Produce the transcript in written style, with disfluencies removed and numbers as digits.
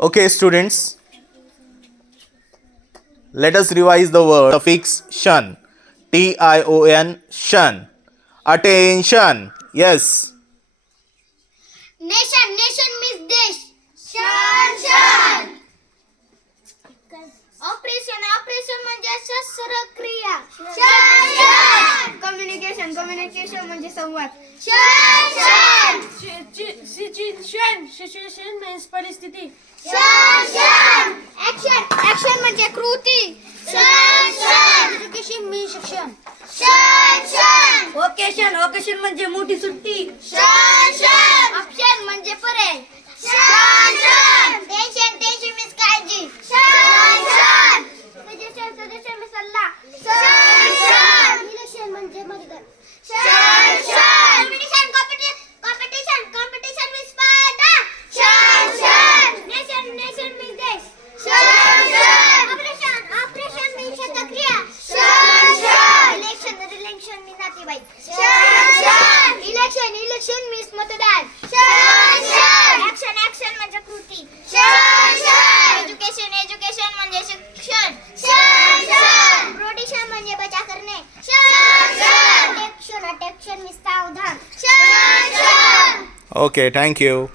Okay, students, let us revise the word suffix shun. Tion, shun. Attention. Yes. Nation means desh. Shan. Operation म्हणजे शस्त्रक्रिया. Shan. Communication म्हणजे संवाद. Shan. Situation means परिस्थिती. Shan. Action म्हणजे कृती. Shan. Education means शिक्षण. Shan. Occasion म्हणजे मोठी सुट्टी. Shan. Option म्हणजे पर्याय. Shan. Tension means काळजी. Shan. Suggestion means सल्ला. Shan. Relation म्हणजे मतदान. Shan. Competition means स्पर्धा. Shan. Nation means देश. Shan. Operation means शस्त्रक्रिया. Shan. Election means नातेवाईक. Shan. Election means मतदान. Shan. Action म्हणजे कृती. Shan. Education म्हणजे शिक्षण. Shan. Protection म्हणजे बचाव करणे. Shan. Attention means सावधान. Shan. Okay, thank you.